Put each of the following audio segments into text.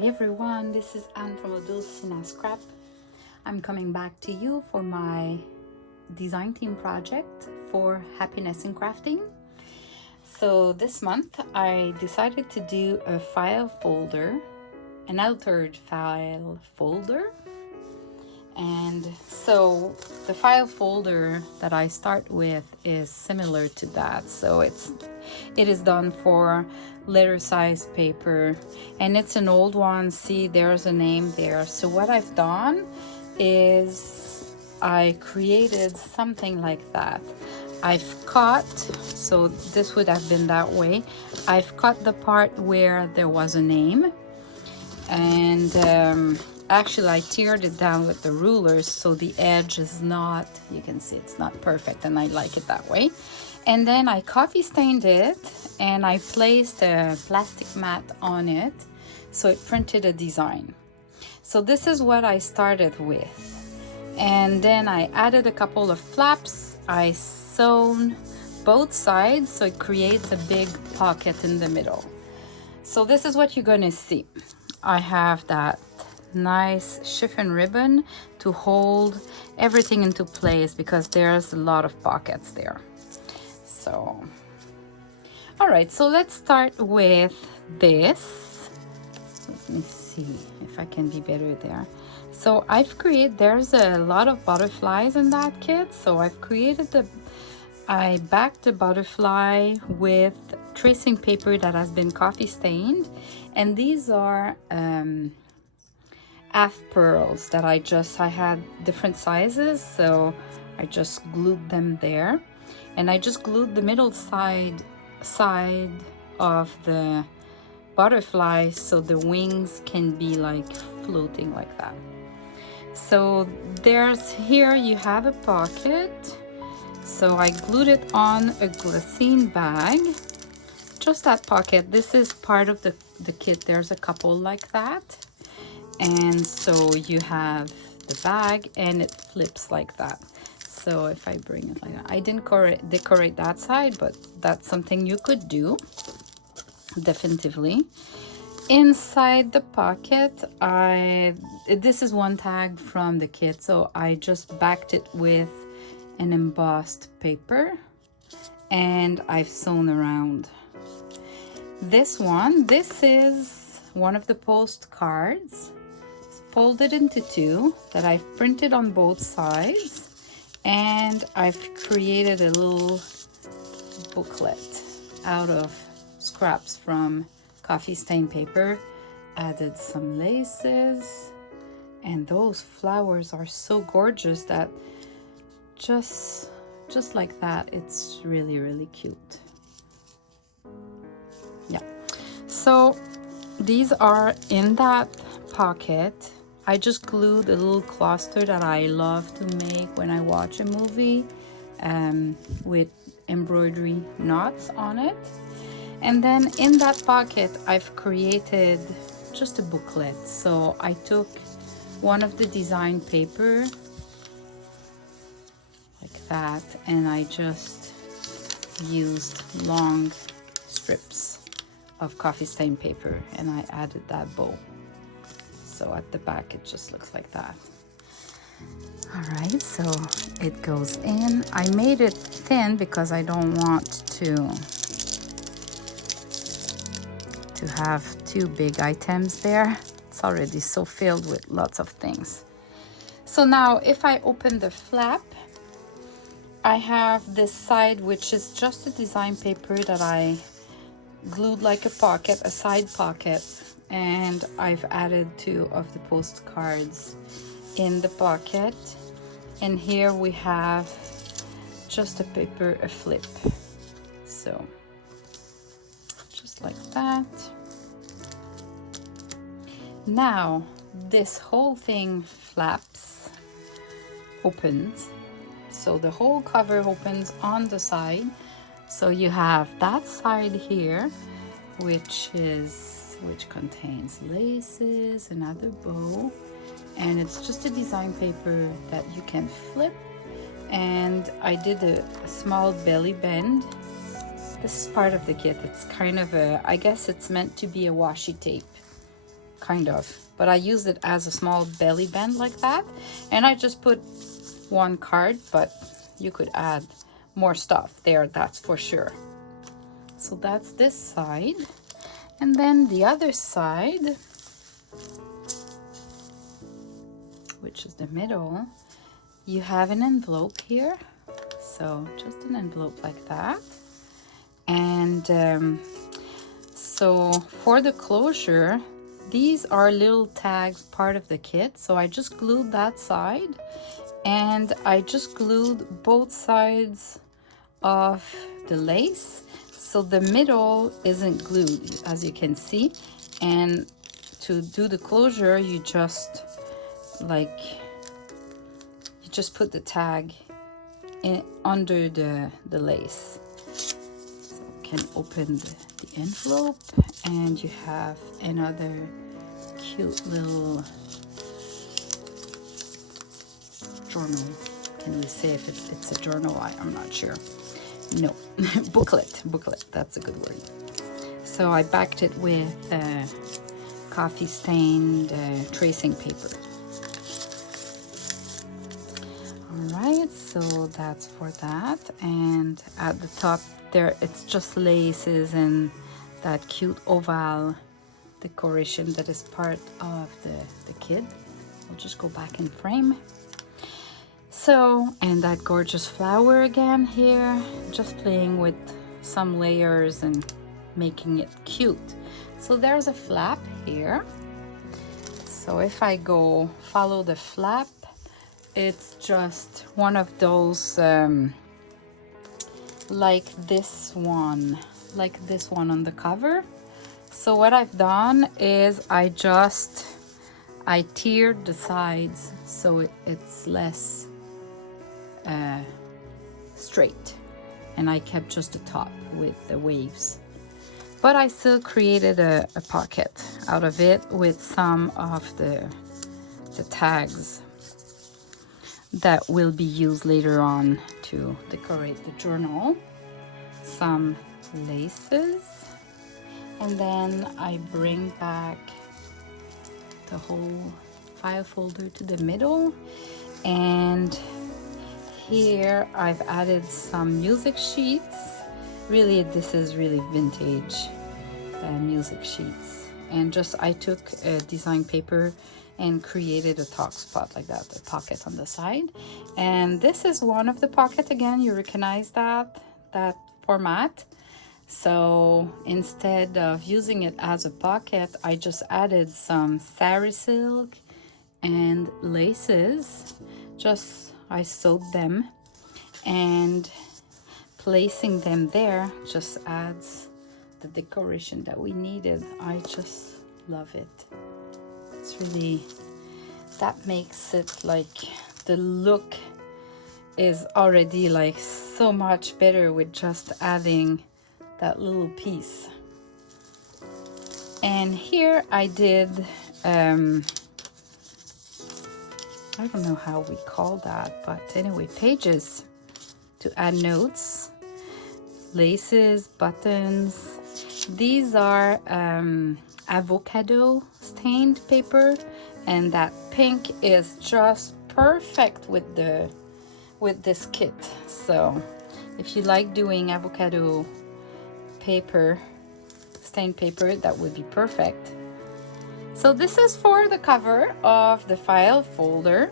Hi everyone, this is Anne from Odulcina Scrap. I'm coming back to you for my design team project for happiness in crafting. So this month I decided to do a file folder, an altered file folder. And so the file folder that I start with is similar to that. So it is done for letter size paper, and it's an old one. See, there's a name there. So what I've done is I created something like that. I've cut, so this would have been that way. I've cut the part where there was a name, and actually I tiered it down with the rulers, so the edge is not, you can see it's not perfect, and I like it that way. And then I coffee stained it and I placed a plastic mat on it, so it printed a design. So this is what I started with. And then I added a couple of flaps. I sewn both sides so it creates a big pocket in the middle. So this is what you're gonna see. I have that nice chiffon ribbon to hold everything into place because there's a lot of pockets there. So, all right, so let's start with this. Let me see if I can be better there. So I've created, there's a lot of butterflies in that kit. So I've created I backed the butterfly with tracing paper that has been coffee stained. And these are half pearls that I had different sizes. So I just glued them there. And I just glued the middle side of the butterfly so the wings can be like floating like that. So here you have a pocket. So I glued it on a glassine bag, just that pocket. This is part of the kit. There's a couple like that. And so you have the bag and it flips like that. So if I bring it like that, I didn't decorate that side, but that's something you could do, definitively. Inside the pocket, this is one tag from the kit, so I just backed it with an embossed paper and I've sewn around. This is one of the postcards, folded into two, that I've printed on both sides. And I've created a little booklet out of scraps from coffee stained paper, added some laces, and those flowers are so gorgeous that just like that, it's really, really cute. Yeah, so these are in that pocket. I just glued a little cluster that I love to make when I watch a movie, with embroidery knots on it. And then in that pocket, I've created just a booklet. So I took one of the design paper like that, and I just used long strips of coffee stained paper and I added that bow. So at the back, it just looks like that. All right, so it goes in. I made it thin because I don't want to have two big items there. It's already so filled with lots of things. So now if I open the flap, I have this side, which is just a design paper that I glued like a pocket, a side pocket. And I've added two of the postcards in the pocket. And here we have just a paper, a flip. So just like that. Now this whole thing flaps, opens. So the whole cover opens on the side. So you have that side here, which contains laces, another bow, and it's just a design paper that you can flip. And I did a small belly bend. This is part of the kit. It's kind of I guess it's meant to be a washi tape. kind of, but I used it as a small belly band like that, and I just put one card, but you could add more stuff there, that's for sure. So that's this side, and then the other side, which is the middle, you have an envelope here. So just an envelope like that. And so for the closure, these are little tags, part of the kit. So I just glued that side, and I just glued both sides of the lace. So the middle isn't glued, as you can see. And to do the closure, you just put the tag in under the lace. So you can open the envelope, and you have another cute little journal. Can we say if it's a journal? I'm not sure. No, booklet, that's a good word. So I backed it with coffee stained tracing paper. Alright, so that's for that, and at the top there it's just laces and that cute oval decoration that is part of the kit. I'll just go back in frame. So, and that gorgeous flower again here, just playing with some layers and making it cute. So there's a flap here. So if I go follow the flap, it's just one of those like this one on the cover. So what I've done is I tiered the sides so it's less straight, and I kept just the top with the waves, but I still created a pocket out of it with some of the tags that will be used later on to decorate the journal. Some laces, and then I bring back the whole file folder to the middle, and here I've added some music sheets. Really, this is really vintage music sheets, and just I took a design paper and created a talk spot like that, a pocket on the side. And this is one of the pocket. Again, you recognize that format. So instead of using it as a pocket, I just added some sari silk and laces. Just I sewed them, and placing them there just adds the decoration that we needed. I just love it. It's really, that makes it like the look is already like so much better with just adding that little piece. And here I did I don't know how we call that, but anyway, pages to add notes, laces, buttons. These are avocado stained paper, and that pink is just perfect with this kit. So if you like doing avocado paper, stained paper, that would be perfect. So this is for the cover of the file folder.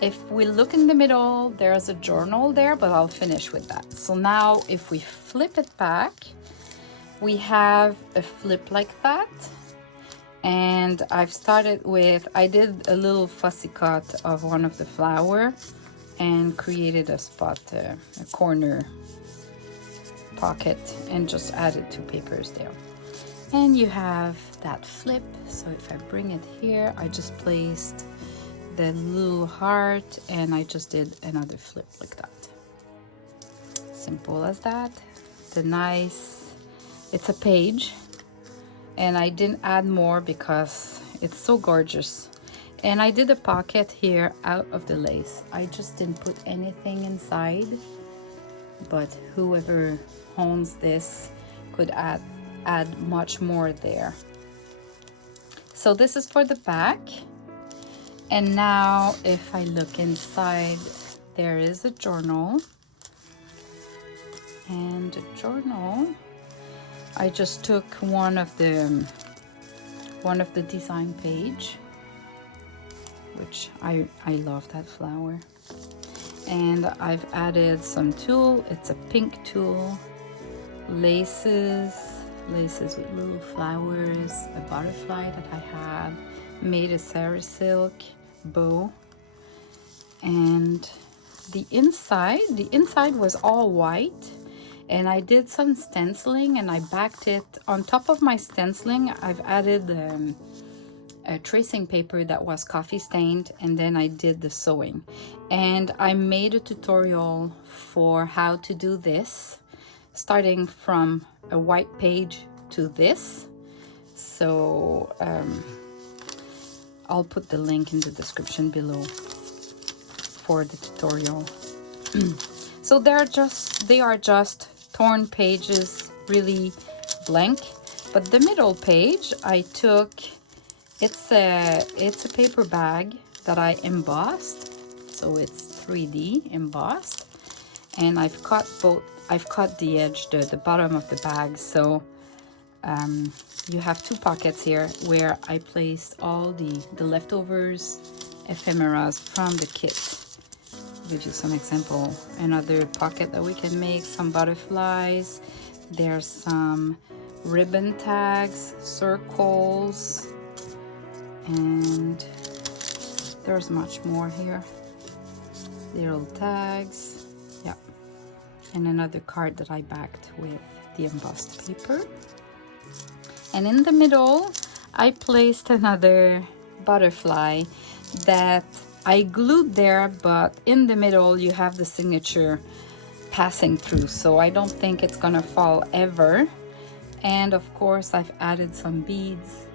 If we look in the middle, there's a journal there, but I'll finish with that. So now if we flip it back, we have a flip like that. And I've started with, I did a little fussy cut of one of the flower and created a spot, a corner pocket, and just added 2 papers there. And you have that flip. So if I bring it here, I just placed the little heart, and I just did another flip like that. Simple as that. The nice, it's a page, and I didn't add more because it's so gorgeous. And I did a pocket here out of the lace. I just didn't put anything inside, but whoever owns this could add much more there. So this is for the back. And now if I look inside, there is a journal. And the journal, I just took one of the design page, which I love that flower. And I've added some tulle. It's a pink tulle, laces with little flowers, a butterfly that I have, made a Sarah silk bow. And the inside was all white, and I did some stenciling and I backed it. On top of my stenciling, I've added a tracing paper that was coffee stained, and then I did the sewing. And I made a tutorial for how to do this, starting from a white page to this. So I'll put the link in the description below for the tutorial. So they are just torn pages, really blank. But the middle page, I took, it's a paper bag that I embossed, so it's 3D embossed, and I've cut the edge, the bottom of the bag. So you have two pockets here where I placed all the leftovers, ephemeras from the kit. I'll give you some example. Another pocket that we can make, some butterflies. There's some ribbon tags, circles, and there's much more here. Little tags, yeah. And another card that I backed with the embossed paper. And in the middle, I placed another butterfly that I glued there, but in the middle you have the signature passing through, so I don't think it's gonna fall ever. And of course I've added some beads,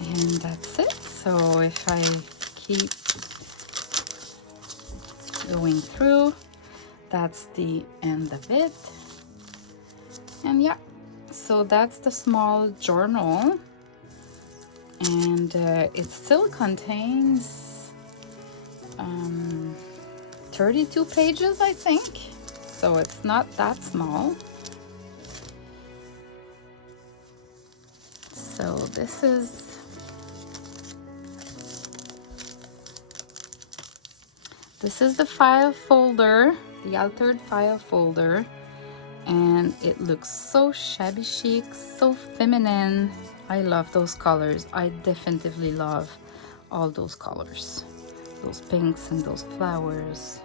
and that's it. So if I keep going through, that's the end of it. And yeah, so that's the small journal, and it still contains 32 pages, I think, so it's not that small. So this is the file folder, the altered file folder, and it looks so shabby chic, so feminine. I love those colors. I definitively love all those colors, those pinks and those flowers.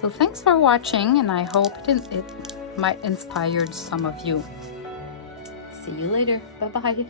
So thanks for watching, and I hope it might inspire some of you. See you later. Bye bye.